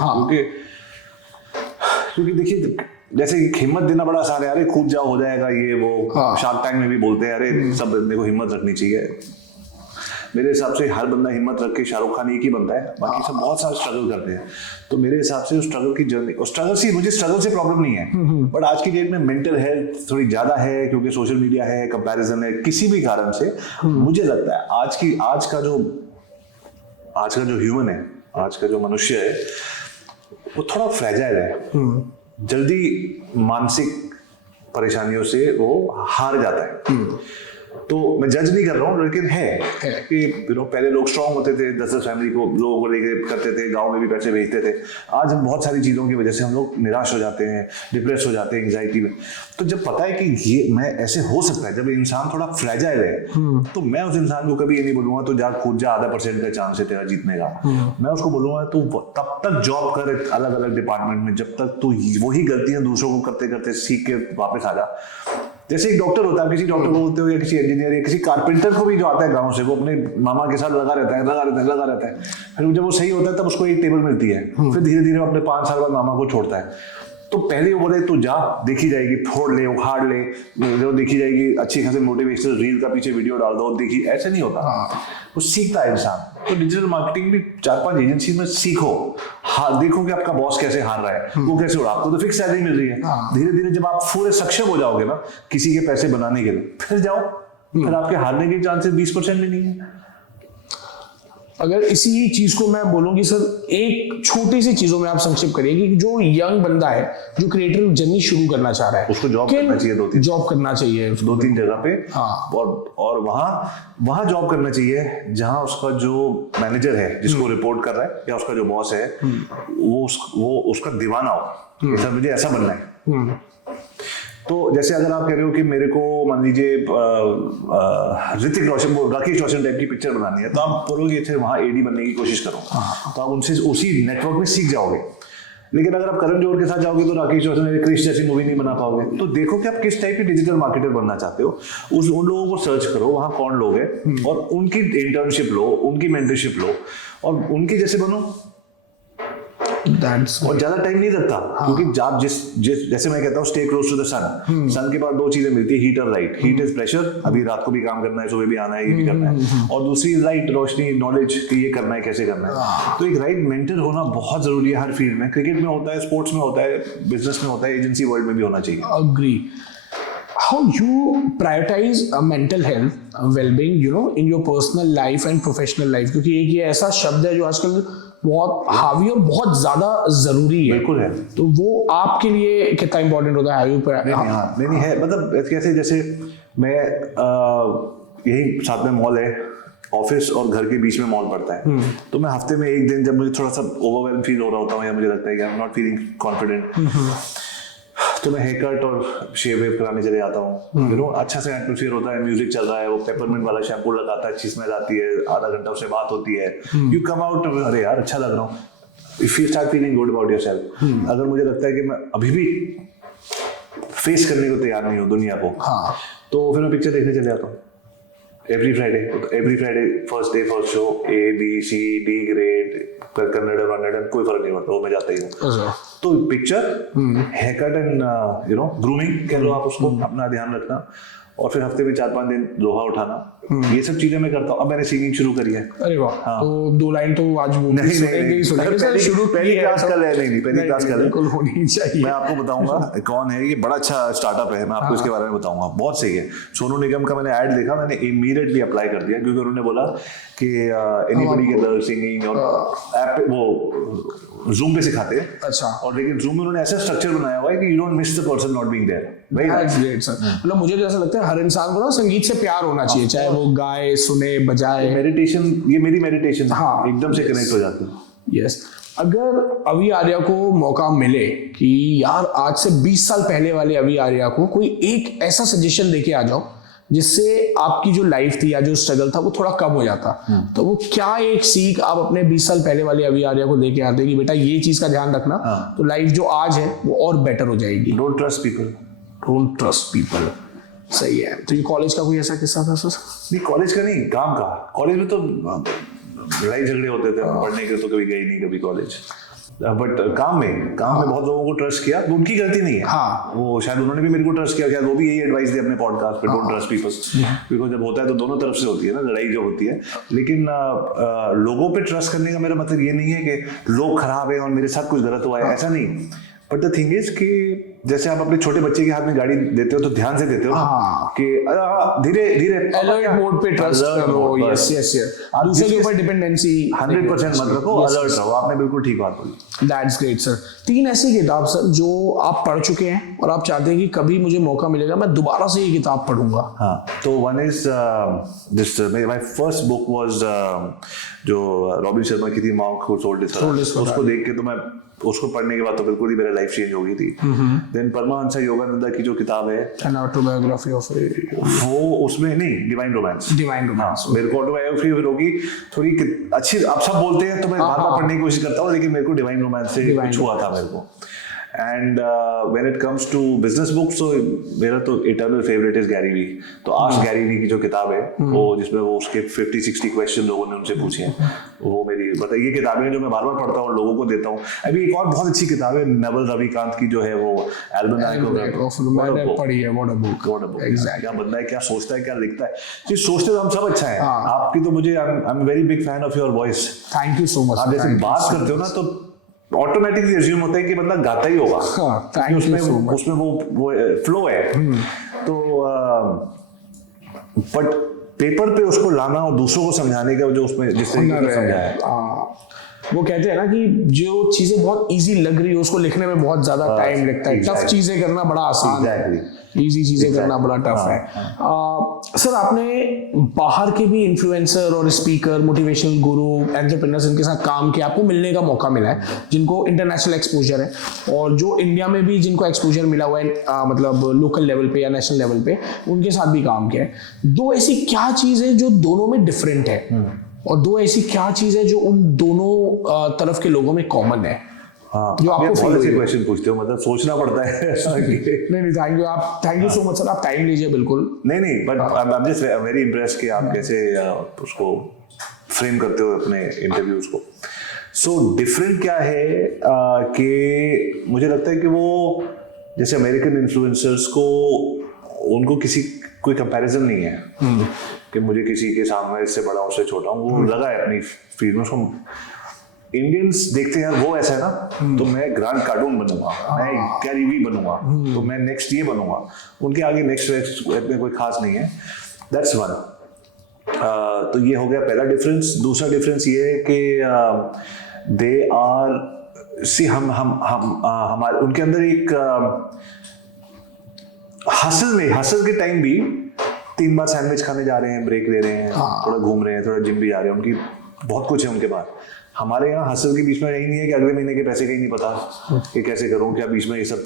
क्योंकि देखिए जैसे हिम्मत देना बड़ा आसान है, अरे कूद जाओ हो जाएगा ये वो। शार्क टैंक में भी बोलते हैं अरे सब बंदे को हिम्मत रखनी चाहिए। मेरे हिसाब से हर बंदा हिम्मत रख के शाहरुख खान एक ही बनता है, बाकी सब बहुत सारा स्ट्रगल करते हैं। तो मेरे हिसाब से उस स्ट्रगल की जर्नी, और मुझे स्ट्रगल से प्रॉब्लम नहीं है, बट आज की डेट में मेंटल हेल्थ थोड़ी ज्यादा है क्योंकि सोशल मीडिया है, कंपैरिजन है, किसी भी कारण से मुझे लगता है आज का जो ह्यूमन है, आज का जो मनुष्य है, वो थोड़ा फ्रेजाइल है, जल्दी मानसिक परेशानियों से वो हार जाता है। तो मैं जज नहीं कर रहा हूँ, लेकिन है कि पहले लोग स्ट्रांग होते थे, 10 फैमिली को लोगों को लेके करते थे, गांव में भी पैसे भेजते थे। आज हम बहुत सारी चीज़ों की वजह से हम लोग निराश हो जाते हैं, डिप्रेस हो जाते हैं, एंग्जाइटी में। तो जब पता है कि ये मैं ऐसे हो सकता है, जब इंसान थोड़ा फ्रेजाइल है, तो मैं उस इंसान को कभी ये नहीं बोलूंगा तो जा कूद जा, 0.5% का चांस है तेरा जीतने का। मैं उसको बोलूंगा तू तब तक जॉब कर अलग अलग डिपार्टमेंट में, जब तक तू वही गलतियां दूसरों को करते करते सीख के वापस आ जा। जैसे एक डॉक्टर होता है, किसी डॉक्टर को बोलते हो, या किसी इंजीनियर या किसी कारपेंटर को भी जो आता है गांव से, वो अपने मामा के साथ लगा रहता है, फिर जब वो सही होता है तब उसको एक टेबल मिलती है, फिर धीरे धीरे वो अपने 5 साल बाद मामा को छोड़ता है। तो पहले वो बोले तू जा, देखी जाएगी, फोड़ ले, उखाड़ ले, जो देखी जाएगी, अच्छी खासी मोटिवेशनल रील का पीछे वीडियो डाल दो, देखी, ऐसे नहीं होता। वो सीखता है इंसान। तो डिजिटल मार्केटिंग भी 4-5 एजेंसी में सीखो, देखो कि आपका बॉस कैसे हार रहा है, वो कैसे उड़ा, आपको तो फिक्स सैलरी मिल रही है। धीरे धीरे जब आप पूरे सक्षम हो जाओगे ना किसी के पैसे बनाने के लिए, फिर जाओ, फिर आपके हारने के चांसेस 20% भी नहीं है। अगर इसी चीज को मैं बोलूंगी सर, एक छोटी सी चीजों में आप संक्षिप्त करिए कि जो यंग बंदा है जो क्रिएटिव जर्नी शुरू करना चाह रहा है, उसको जॉब करना चाहिए, 2-3 जॉब करना चाहिए 2-3 जगह पे। हाँ। और वहां जॉब करना चाहिए जहां उसका जो मैनेजर है, जिसको रिपोर्ट कर रहा है, या उसका जो बॉस है, वो उसका दीवाना हो, सर मुझे ऐसा बनना है। तो जैसे अगर आप कह रहे हो कि मेरे को मान लीजिए ऋतिक रोशन, राकेश रोशन टाइप की पिक्चर बनानी है, तो आप बोलोगे थे वहां एडी बनने की कोशिश करो, तो आप उनसे उसी नेटवर्क में सीख जाओगे। लेकिन अगर आप करण जौहर के साथ जाओगे तो राकेश रोशन ने क्रिश जैसी मूवी नहीं बना पाओगे। तो देखो कि आप किस टाइप के डिजिटल मार्केटर बनना चाहते हो, उन लोगों को सर्च करो, वहां कौन लोग हैं, और उनकी इंटर्नशिप लो, उनकी मेंटरशिप लो, और उनके जैसे बनो। और ज्यादा टाइम नहीं लगता, क्योंकि आप जैसे मैं कहता हूँ स्टे क्लोज टू द सन। सन के पास 2 चीजें मिलती है, हीट और लाइट। हीट इज प्रेशर, अभी रात को भी काम करना है, सुबह भी आना है, ये भी करना है, और दूसरी लाइट, रोशनी, नॉलेज कि ये करना है, कैसे करना है। तो एक राइट मेंटर होना बहुत जरूरी है हर फील्ड में। क्रिकेट में होता है, स्पोर्ट्स में होता है, बिजनेस में होता है, एजेंसी वर्ल्ड में भी होना चाहिए। Agree. How you prioritize mental health, well-being, in your personal life and professional life? क्योंकि एक ये ऐसा शब्द है जो आजकल बहुत हावी और बहुत ज्यादा जरूरी है। बिल्कुल है। तो वो आपके लिए कितना इंपॉर्टेंट होता है? नहीं है, मतलब कैसे, जैसे मैं यही साथ में मॉल है, ऑफिस और घर के बीच में मॉल पड़ता है, तो मैं हफ्ते में एक दिन जब मुझे थोड़ा सा ओवरवेल्म फील हो रहा होता हूँ, या मुझे लगता है कि I am not feeling confident, तो मैं हेयर कट और शेव वेव कराने चले जाता हूँ। अच्छा से एटमॉस्फेयर होता है, म्यूजिक चल रहा है, वो पेपरमिंट वाला शैम्पू लगाता है, अच्छी स्मेल आती है, आधा घंटा उससे बात होती है, यू कम आउट, अरे यार अच्छा लग रहा हूँ, if you start feeling good about yourself. अगर मुझे लगता है कि मैं अभी भी फेस करने को तैयार नहीं हूँ दुनिया को, तो फिर मैं पिक्चर देखने चले जाता हूँ। Every Friday first day first show, A B C D grade, Kannada कोई फर्क नहीं पड़ता, वो मैं जाता ही हूँ। अच्छा। तो picture, haircut and grooming कह लो आप उसको, अपना ध्यान रखना, और फिर हफ्ते में 4-5 दिन लोहा उठाना, ये सब चीजें मैं करता हूँ। अब मैंने सिंगिंग शुरू करी है। अरे वाह। हाँ। तो 2 लाइन तो आज नहीं सुनेंगे सर, शुरू पहली क्लास कल है, नहीं पहली क्लास कल है, बिल्कुल होनी चाहिए। मैं आपको बताऊंगा कौन है ये, बड़ा अच्छा स्टार्टअप है, मैं आपको इसके बारे में बताऊंगा, बहुत सही है। सोनू निगम का मैंने ऐड देखा, मैंने इमीडिएटली अप्लाई कर दिया, क्योंकि उन्होंने बोला कि एनीबॉडी कैन लर्न सिंगिंग, और ऐप वो जूम पे सिखाते हैं। अच्छा। और लेकिन जूम में उन्होंने ऐसा स्ट्रक्चर बनाया हुआ है कि you don't miss the person not being there. That's great, sir. मतलब मुझे तो ऐसा लगता है हर इंसान को ना संगीत से प्यार होना चाहिए, चाहे वो गाए, सुने, बजाए। मेडिटेशन, ये मेरी मेडिटेशन है। हाँ, एकदम से कनेक्ट हो जाती हूँ। यस। अगर अभी आर्या को मौका मिले कि यार आज से 20 साल पहले वाले अभी आर्या को कोई एक ऐसा सजेशन देके आ जाओ जिससे आपकी जो लाइफ थी या जो स्ट्रगल था वो थोड़ा कम हो जाता, तो वो क्या एक सीख आप अपने 20 साल पहले वाले अभी आर्या को देके आते कि बेटा ये चीज का ध्यान रखना, तो लाइफ जो आज है वो और बेटर हो जाएगी? Don't trust people. Don't trust people. सही है। तो ये कॉलेज का कोई ऐसा किस्सा था सर? नहीं, कॉलेज का नहीं, काम का। कॉलेज में तो लड़ाई झगड़े होते थे, पढ़ने के तो कभी गए नहीं कभी कॉलेज, बट काम में बहुत लोगों को ट्रस्ट किया, वो उनकी गलती नहीं है। हाँ। वो शायद उन्होंने भी मेरे को ट्रस्ट किया, शायद वो भी यही एडवाइस दे अपने पॉडकास्ट पे, डोंट ट्रस्ट पीपल, बिकॉज जब होता है तो दोनों तरफ से होती है ना लड़ाई जो होती है। लेकिन लोगों पे ट्रस्ट करने का मेरा मतलब ये नहीं है कि लोग खराब है और मेरे साथ कुछ गलत हुआ है, ऐसा नहीं। बट द थिंग इज कि जैसे आप अपने छोटे बच्चे के हाथ में गाड़ी देते हो तो ध्यान से देते हो ना, कि धीरे धीरे अलर्ट मोड पे ट्रस्ट करो। Yes yes yes. दूसरे के ऊपर डिपेंडेंसी 100% मत रखो, अलर्ट रहो। आपने बिल्कुल ठीक बात बोली। That's great sir. 3 ऐसी किताब सर जो आप पढ़ चुके हैं और आप चाहते हैं कि कभी मुझे मौका मिलेगा मैं दोबारा से ये किताब पढ़ूंगा। हाँ, तो one is this, my first book was जो रॉबिन शर्मा की थी, monk who sold his soul. उसको देख के तो मैं, उसको पढ़ने के बाद तो बिल्कुल ही मेरा लाइफ चेंज हो गई थी। देन परमहंस योगानंदा की जो किताब है, एन ऑटोबायोग्राफी ऑफ, वो उसमें नहीं, डिवाइन रोमांस। मेरे को ऑटोबायोग्राफी होगी थोड़ी अच्छी, आप सब बोलते हैं तो मैं बार बार पढ़ने की कोशिश करता हूँ, लेकिन मेरे को डिवाइन रोमांस से कुछ हुआ था मेरे को। And when it comes to business books, तो मेरा तो eternal favourite is Gary Vee. तो आस्क गैरी वी की जो किताब है, वो जिसमें वो उसके 50-60 क्वेश्चन लोगों ने उनसे पूछे हैं, वो मेरी मतलब ये किताबें हैं जो मैं बार बार पढ़ता हूँ, लोगों को देता हूँ। अभी एक और बहुत अच्छी किताब है नवल रविकांत की, जो है वो एल्बम पढ़ी है। What a book. एग्जैक्टली। क्या बंदा है, क्या सोचता है, क्या लिखता है। जी, सोचते तो हम सब अच्छा है। आपकी तो मुझे, I am very big fan of your voice. Thank you so much. आप जैसे बात करते हो ना तो ऑटोमेटिकली अज्यूम होता है कि बंदा गाता ही होगा। उसमें वो फ्लो है। तो बट पेपर पे उसको लाना और दूसरों को समझाने का जो उसमें जिस तरीके से समझाया है, वो कहते हैं ना कि जो चीजें बहुत इजी लग रही है उसको लिखने में बहुत ज्यादा टाइम लगता है। टफ चीजें करना बड़ा आसान है, इजी चीजें करना बड़ा टफ है। सर, आपने बाहर के भी इन्फ्लुएंसर और स्पीकर, मोटिवेशनल गुरु, एंटरप्रेन्योर्स, इनके साथ काम किया, आपको मिलने का मौका मिला है जिनको इंटरनेशनल एक्सपोजर है, और जो इंडिया में भी जिनको एक्सपोजर मिला हुआ है, मतलब लोकल लेवल पे या नेशनल लेवल पे, उनके साथ भी काम किया है। 2 ऐसी क्या चीज है जो दोनों में डिफरेंट है, और 2 ऐसी क्या चीज है जो उन दोनों तरफ के लोगों में कॉमन है? हाँ, जो आपको बहुत अच्छे क्वेश्चन पूछते हो, मतलब सोचना पड़ता है। नहीं, thank you so much sir, आप टाइम लीजिए बिल्कुल। नहीं, but I am just very impressed कि आप कैसे उसको फ्रेम करते हो अपने इंटरव्यूज को। सो डिफरेंट क्या है कि मुझे लगता है कि वो जैसे अमेरिकन इन्फ्लुएंसर्स को, उनको कोई कंपैरिजन नहीं है कि मुझे किसी के सामने इससे बड़ा उससे छोटा हूँ, वो लगा है अपनी फील्ड में। उसको इंडियंस देखते हैं वो ऐसा है ना, तो मैं ग्रांड कार्टून बनूंगा, मैं गैरी वी बनूंगा, तो मैं नेक्स्ट ये बनूंगा। उनके आगे नेक्स्ट में कोई खास नहीं है। That's one. तो ये हो गया पहला डिफरेंस। दूसरा डिफरेंस ये है कि दे आर सी हम हमारे उनके अंदर एक हसल के टाइम भी 3 बार सैंडविच खाने जा रहे हैं, ब्रेक ले रहे हैं, थोड़ा घूम रहे हैं, थोड़ा जिम भी जा रहे हैं, उनकी बहुत कुछ है उनके पास। हमारे यहाँ हसल के बीच में यही नहीं है कि अगले महीने के पैसे का ही नहीं पता कि कैसे करूँ, क्या बीच में ये सब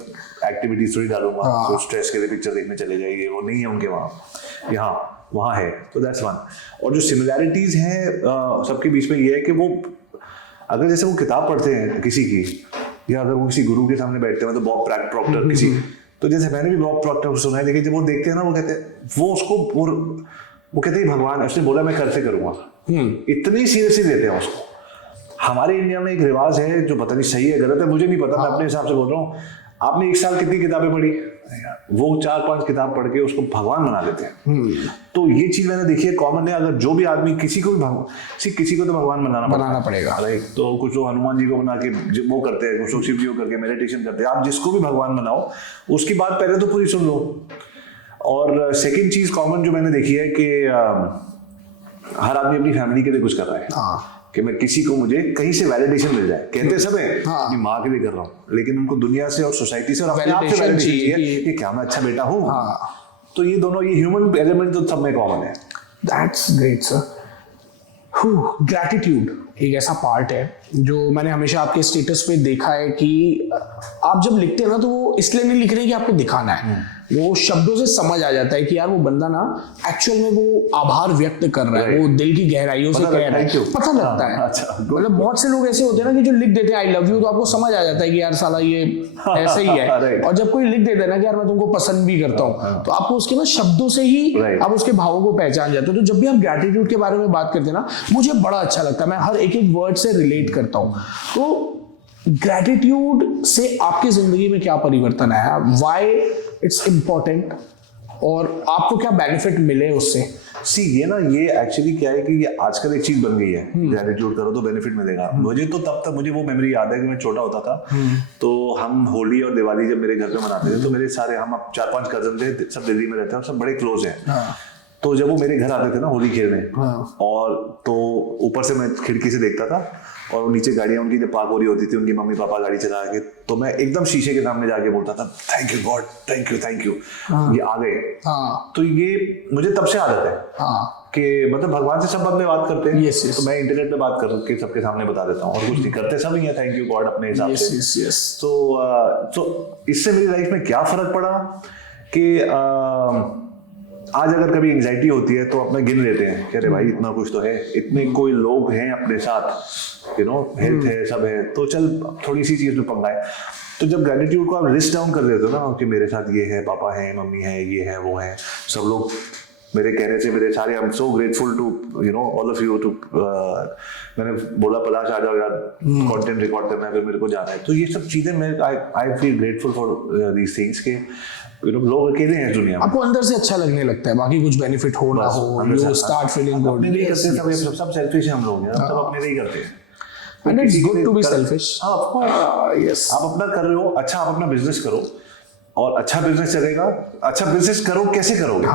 एक्टिविटीज थोड़ी डालूंगा, तो स्ट्रेस के लिए पिक्चर देखने चले जाइए, वो नहीं है उनके वहाँ। यहाँ वहाँ है, तो दैट्स वन। और जो सिमिलैरिटीज हैं सबके बीच में ये है कि वो अगर जैसे वो किताब पढ़ते हैं किसी की, या अगर वो किसी गुरु के सामने बैठते हैं, तो बॉब प्रॉक्टर किसी, तो जैसे मैंने भी बॉब प्रॉक्टर सुना है, लेकिन जब वो देखते हैं ना, वो कहते हैं वो उसको वो कहते हैं भगवान उसने बोला मैं कल से करूंगा, इतनी सीरियसली लेते हैं उसको। हमारे इंडिया में एक रिवाज है जो पता नहीं सही है गलत है, मुझे नहीं पता, मैं अपने हिसाब से बोल रहा हूँ। आपने एक साल कितनी किताबें पढ़ी? वो 4-5 किताब पढ़ के उसको भगवान बना लेते हैं। तो ये चीज मैंने देखी है, कॉमन है। अगर जो भी आदमी किसी को भी किसी को तो भगवान बनाना पड़ेगा। राइट। तो कुछ लोग हनुमान जी को बना के वो करते हैं, कुछ लोग शिव जी को करके मेडिटेशन करते हैं। आप जिसको भी भगवान बनाओ, उसकी बात पहले तो पूरी सुन लो। और सेकेंड चीज कॉमन जो मैंने देखी है कि हर आदमी अपनी फैमिली के लिए कुछ कर रहा है कि मैं किसी को मुझे कहीं से वैलिडेशन मिल जाए। कहते सब है अपनी माँ के लिए कर रहा हूँ, लेकिन उनको दुनिया से और सोसाइटी से और अपने आप से वैलिडेशन चाहिए कि क्या मैं अच्छा बेटा हूँ। तो ये दोनों, ये ह्यूमन एलिमेंट तो सब में कॉमन है। That's great sir. ग्रैटिट्यूड एक ऐसा पार्ट है जो मैंने हमेशा आपके स्टेटस पे देखा है कि आप जब लिखते हैं ना तो वो इसलिए नहीं लिख रहे कि आपको दिखाना है, वो शब्दों से समझ आ जाता है कि यार वो बंदा ना एक्चुअल में वो आभार व्यक्त कर रहा है, वो दिल की गहराइयों से कह रहा है, पता लगता है। मतलब बहुत से लोग ऐसे होते हैं ना कि जो लिख देते हैं आई लव यू, तो आपको समझ आ जाता है कि यार साला ये ऐसे ही है। और जब कोई लिख देता है ना कि यार मैं तुमको पसंद भी करता हूँ, तो आपको उसके ना शब्दों से ही आप उसके भावों को पहचान जाते हो। तो जब भी आप ग्रैटिट्यूड के बारे में बात करते हैं ना, मुझे बड़ा अच्छा लगता है, मैं हर एक एक वर्ड से रिलेट करता हूँ। तो ग्रैटिट्यूड से आपकी जिंदगी में क्या परिवर्तन आया, व्हाई इट्स इम्पोर्टेंट, और आपको क्या बेनिफिट मिले उससे? सी ये ना, ये एक्चुअली क्या है कि ये आजकल एक चीज बन गई है, ग्रैटिट्यूड करो तो बेनिफिट मिलेगा। मुझे तो तब तक मुझे वो मेमोरी याद है कि मैं छोटा होता था, तो हम होली और दिवाली जब मेरे घर पे मनाते थे, तो मेरे सारे, हम 4-5 कजन थे, सब दिल्ली में रहते हैं और सब बड़े क्लोज हैं। तो जब वो मेरे घर आते थे ना होली खेलने, और तो ऊपर से मैं खिड़की से देखता था, और नीचे गाड़ियां उनकी जब पार्क हो रही होती थी, उनकी मम्मी पापा गाड़ी चला के, तो मैं एकदम शीशे के सामने जाके बोलता था thank you God, thank you, ये आ गए। तो ये मुझे तब से आदत है कि मतलब भगवान से सब बंदे बात करते हैं, तो मैं इंटरनेट पे बात करके सबके सामने बता देता हूँ, और कुछ नहीं करते, सब ही है थैंक यू गॉड अपने हिसाब से। तो इससे मेरी लाइफ में क्या फर्क पड़ा कि आज अगर कभी एंजाइटी होती है तो अपना गिन लेते हैं कि अरे भाई इतना कुछ तो है, इतने कोई लोग हैं अपने साथ, हेल्थ है, सब है, तो चल थोड़ी सी चीज में पंगा है। तो जब ग्रैटिट्यूड को आप लिस्ट डाउन कर देते हो ना कि मेरे साथ ये है, पापा है, मम्मी है, ये है, वो है, सब लोग मेरे कहने से मेरे सारे, I am so grateful to all of you too, मैंने बोला पलाश आ जाओ यार, कंटेंट रिकॉर्ड करना है, फिर मेरे को जाना है। तो ये सब चीजें मैं I feel grateful for these things के लोग अकेले हैं दुनिया में। आपको अंदर से अच्छा लगने लगता है, बाकी कुछ बेनिफिट हो ना हो, यू स्टार्ट फीलिंग गुड। अपने लिए करते हैं, सब सेल्फिश हैं हम लोग, सब अपने लिए ही करते हैं। And it's good to be selfish. Yes. आप अपना कर रहे हो, अच्छा आप अपना बिजनेस करो, और अच्छा बिजनेस चलेगा। अच्छा बिजनेस करो, कैसे करोगे?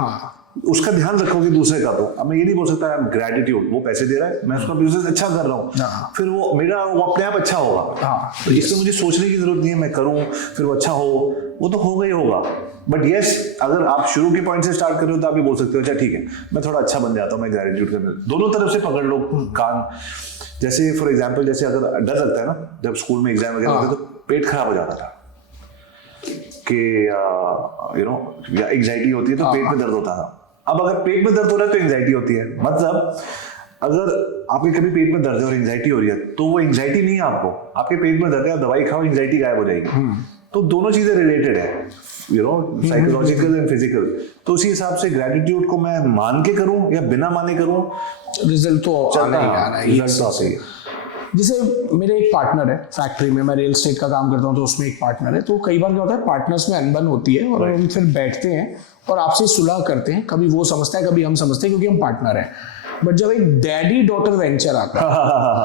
उसका ध्यान रखोगे दूसरे का। तो अब मैं ये नहीं बोल सकता ग्रैटिट्यूड, वो पैसे दे रहा है, मैं उसका बिजनेस अच्छा कर रहा हूँ, फिर वो मेरा वो अपने आप अच्छा होगा। तो इसमें मुझे सोचने की जरूरत नहीं है, मैं करूँ फिर वो अच्छा हो, वो तो होगा ही होगा। बट यस, अगर आप शुरू के पॉइंट से स्टार्ट कर रहे हो तो आप ये बोल सकते हो अच्छा ठीक है, मैं थोड़ा अच्छा बन जाता हूँ, मैं ग्रैटिट्यूड करने, दोनों तरफ से पकड़ लो कान। जैसे फॉर एग्जाम्पल, जैसे अगर डर लगता है ना, जब स्कूल में एग्जाम वगैरह होते तो पेट खराब हो जाता था कि या एंजाइटी होती है तो पेट में दर्द होता था। अब अगर पेट में दर्द हो रहा है तो एंजाइटी होती है, मतलब अगर आपके कभी पेट में दर्द है और एंजाइटी हो रही है तो वो एंजाइटी नहीं है आपको, आपके पेट में दर्द है, आप दवाई खाओ, एंजाइटी गायब हो जाएगी। तो दोनों चीजें रिलेटेड है, साइकोलॉजिकल एंड फिजिकल। तो उसी हिसाब से ग्रैटिट्यूड को मैं मान के करूं या बिना माने करूं, रिजल्ट तो आना ही आना है। रिजल्ट तो आता ही है। जैसे मेरे एक पार्टनर है फैक्ट्री में, मैं रियल एस्टेट का काम करता हूँ, तो उसमें एक पार्टनर है। तो कई बार क्या होता है, पार्टनर्स में अनबन होती है और हम फिर बैठते हैं और आपसे सुलह करते हैं, कभी वो समझता है कभी हम समझते हैं, क्योंकि हम पार्टनर हैं। बट जब एक डैडी डॉटर वेंचर आता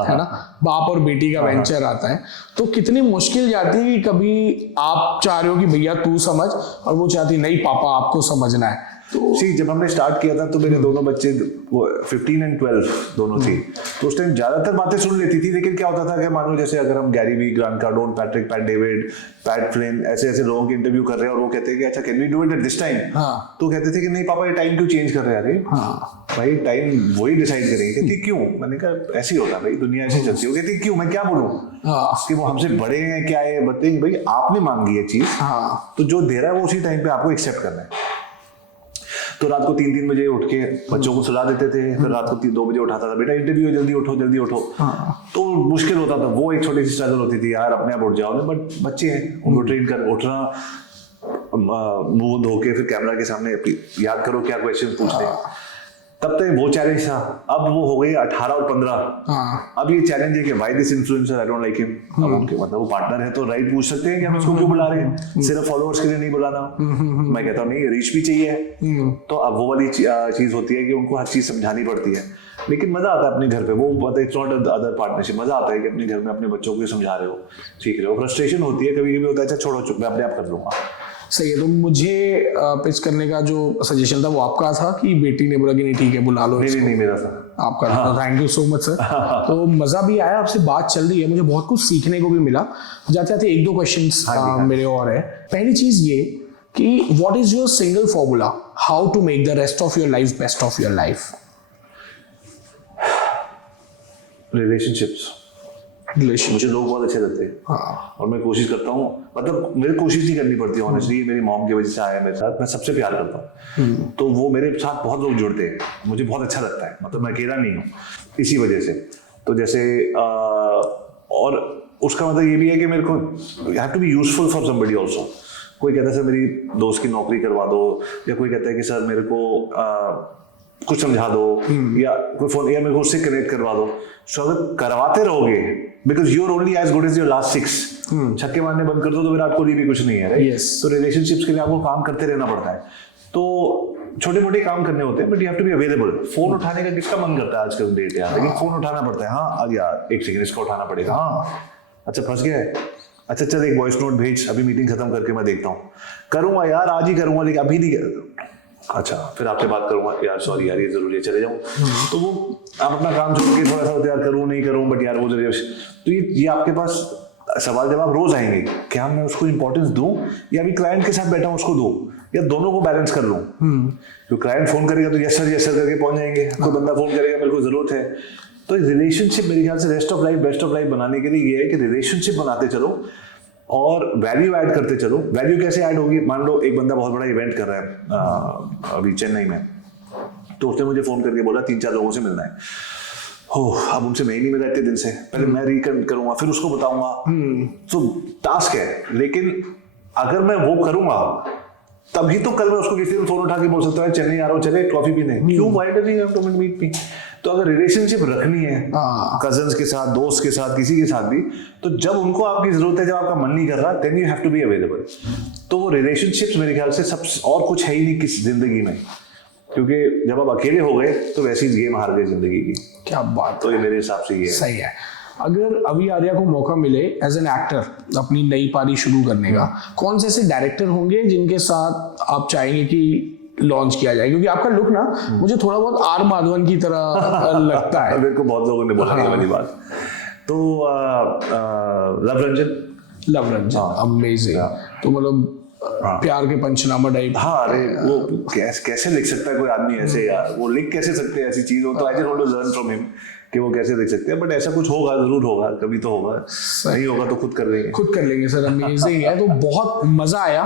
है ना, बाप और बेटी का वेंचर आता है, तो कितनी मुश्किल जाती है कि कभी आप चाह रहे हो कि भैया तू समझ, और वो चाहती नहीं पापा आपको समझना है। तो जब हमने स्टार्ट किया था तो मेरे दोनों बच्चे 15 एंड 12 दोनों थी, तो उस टाइम ज्यादातर बातें सुन लेती थी। लेकिन क्या होता था कि मान लो जैसे अगर हम Gary Vee, grant Cardone, Patrick, PAT David, PAT Flint, ऐसे ऐसे लोगों के इंटरव्यू कर रहे हैं और वो कहते हैं कि अच्छा can we do it at this time, तो कहते थे कि नहीं पापा ये टाइम क्यों चेंज कर रहे हैं? अरे भाई टाइम वही डिसाइड करेंगे। कहती क्यों? मैंने कहा ऐसे ही होता भाई, दुनिया ऐसे चलती है। कहती क्यों, मैं क्या बोलूं कि वो हमसे बड़े हैं, क्या है, बताइए भाई आपने मांगी है चीज, तो जो दे रहा है वो उसी टाइम पे आपको एक्सेप्ट करना है। तो रात को 3-3 बजे उठ के बच्चों को सुला देते थे, फिर रात को 2 बजे उठाता था, बेटा इंटरव्यू है, जल्दी उठो जल्दी उठो। तो मुश्किल होता था, वो एक छोटी सी स्ट्रगल होती थी यार, अपने आप उठ जाओ। बट बच्चे हैं, उनको ट्रेन कर उठना, मुंह धो के फिर कैमरा के सामने याद करो क्या क्वेश्चन पूछते हैं। तब तक वो चैलेंज था, अब वो हो गई 18 और 15। हाँ अब ये चैलेंज है कि why this influencer I don't like him. अब उनके मतलब वो पार्टनर है तो राइट पूछ सकते हैं कि हम इसको क्यों बुला रहे हैं, सिर्फ फॉलोअर्स के लिए नहीं बुलाना। मैं कहता हूँ नहीं, रीच भी चाहिए। तो अब वो वाली चीज होती है कि उनको हर चीज समझानी पड़ती है, लेकिन मजा आता है अपने घर पे। वो मतलब इट्स नॉट अदर पार्टनरशिप, मजा आता है कि अपने घर में अपने बच्चों को समझा रहे हो, सीख रहे हो। फ्रस्ट्रेशन होती है कभी कभी, होता है अच्छा छोड़ो चुप, मैं अपने आप कर लूंगा। सही है। तो मुझे पिच करने का जो सजेशन था वो आपका था कि बेटी ने बोला कि नहीं ठीक है बुला लो नहीं इसको? नहीं मेरा था आपका thank you so much sir. तो मजा भी आया, आपसे बात चल रही है, मुझे बहुत कुछ सीखने को भी मिला। जाते जाते एक दो क्वेश्चंस मेरे और है। पहली चीज ये कि what is your single formula how to make the rest of your life best of your life? Relationships. मुझे लोग बहुत अच्छे लगते हैं। हाँ और मैं कोशिश करता हूँ, मतलब मेरे कोशिश नहीं करनी पड़ती ऑनेस्टली, मेरी मॉम की वजह से आया मेरे साथ। मैं सबसे प्यार करता हूँ तो वो मेरे साथ बहुत लोग जुड़ते हैं, मुझे बहुत अच्छा लगता है, मतलब मैं अकेला नहीं हूँ इसी वजह से। तो जैसे और उसका मतलब ये भी है कि मेरे को you have to be useful for somebody also. कोई कहता है सर मेरी दोस्त की नौकरी करवा दो, या कोई कहता है कि सर मेरे को कुछ समझा दो, या कोई फोन, या मेरे को उससे कनेक्ट करवा दो। सो अगर करवाते रहोगे, because you are only as good as your last 6, छक्के मारने बंद कर दो तो विराट कोहली भी कुछ नहीं है, राइट? Yes. तो रिलेशनशिप्स के लिए आपको काम करते रहना पड़ता है। तो छोटे मोटे काम करने होते हैं, but you have to be available. Phone उठाने का किसका मन करता है आजकल डेट यार, लेकिन फोन उठाना पड़ता है। हाँ आ गया, एक सेकंड इसको उठाना पड़ेगा। हाँ अच्छा फंस गया है, अच्छा चल एक वॉइस नोट भेज, अभी मीटिंग खत्म करके मैं देखता हूँ। करूंगा यार, आज ही करूंगा, लेकिन अभी नहीं। अच्छा फिर आपसे बात करूंगा, यार सॉरी यार ये जरूरी है, चले जाऊँ। तो वो आप अपना काम छोड़ के थोड़ा सा होता है यार करूँ नहीं करूँ, बट यार वो जरूरी। तो ये आपके पास सवाल जवाब रोज आएंगे, क्या मैं उसको इंपॉर्टेंस दूं या अभी क्लाइंट के साथ बैठा हूं उसको दूं, या दोनों को बैलेंस कर लूं? तो क्लाइंट फोन करेगा तो यस सर करके पहुंच जाएंगे, कोई बंदा फोन करेगा मेरे को जरूरत है। तो रिलेशनशिप मेरे ख्याल से rest of life best of life बनाने के लिए ये है कि रिलेशनशिप बनाते चलो और वैल्यू ऐड करते चलो। वैल्यू कैसे ऐड होगी? मान लो एक बंदा बहुत बड़ा इवेंट कर रहा है अभी चेन्नई में, तो उसने मुझे फोन करके बोला 3-4 लोगों से मिलना है। हो अब उनसे मैं ही नहीं मिला इतने दिन से, पहले मैं रिकनेक्ट करूंगा फिर उसको बताऊंगा। तो टास्क है, लेकिन अगर मैं वो करूंगा तभी तो कल मैं उसको किसी दिन फोन उठा के बोल सकता है चेन्नई आ रहा हूँ, चले कॉफी पीने। क्यों? Why does he have to meet me? तो अगर रिलेशनशिप रखनी है कजन्स के साथ, दोस्त के साथ, किसी के साथ भी, तो जब उनको आपकी जरूरत है, जब आपका मन नहीं कर रहा, then you have to be available. तो वो रिलेशनशिप्स मेरे ख्याल से सब, और कुछ है ही नहीं किस जिंदगी में, क्योंकि जब आप अकेले हो गए तो वैसी गेम हार गए जिंदगी की। क्या बात। तो ये मेरे हिसाब से ये है। सही है। अगर अभी आर्या को मौका मिले एज एन एक्टर अपनी नई पारी शुरू करने का, कौन से ऐसे डायरेक्टर होंगे जिनके साथ आप चाहेंगे कि लॉन्च किया जाए? क्योंकि आपका लुक ना मुझे थोड़ा बहुत आर माधवन की तरह लगता है। मेरे को बहुत लोगों ने बोला ये वाली बात। तो लव रंजन अमेजिंग। तो मतलब प्यार के पंचनामा टाइप। हाँ अरे वो कैसे लिख सकता है कोई आदमी ऐसे यार, वो लिख कैसे सकते हैं ऐसी चीज हो? तो I just want to learn from him कि वो कैसे लिख सकते हैं, बट ऐसा कुछ होगा, जरूर होगा, कभी तो होगा, नहीं होगा तो खुद कर लेंगे सर। अमेजिंग है। तो बहुत मजा आया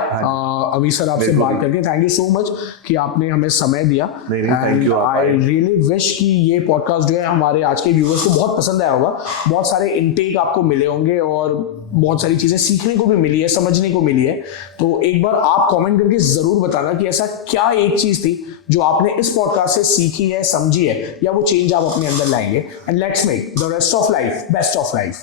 अभी सर आपसे बात करके। थैंक यू सो मच कि आपने हमें समय दिया। Thank you. I really wish कि ये पॉडकास्ट जो है हमारे आज के व्यूअर्स को बहुत पसंद आया होगा। बहुत सारे इनटेक आपको मिले होंगे और बहुत सारी चीजें सीखने को भी मिली है, समझने को मिली है। तो एक बार आप कमेंट करके जरूर बताना कि ऐसा क्या एक चीज थी जो आपने इस पॉडकास्ट से सीखी है, समझी है, या वो चेंज आप अपने अंदर लाएंगे। And let's make the rest of life best of life.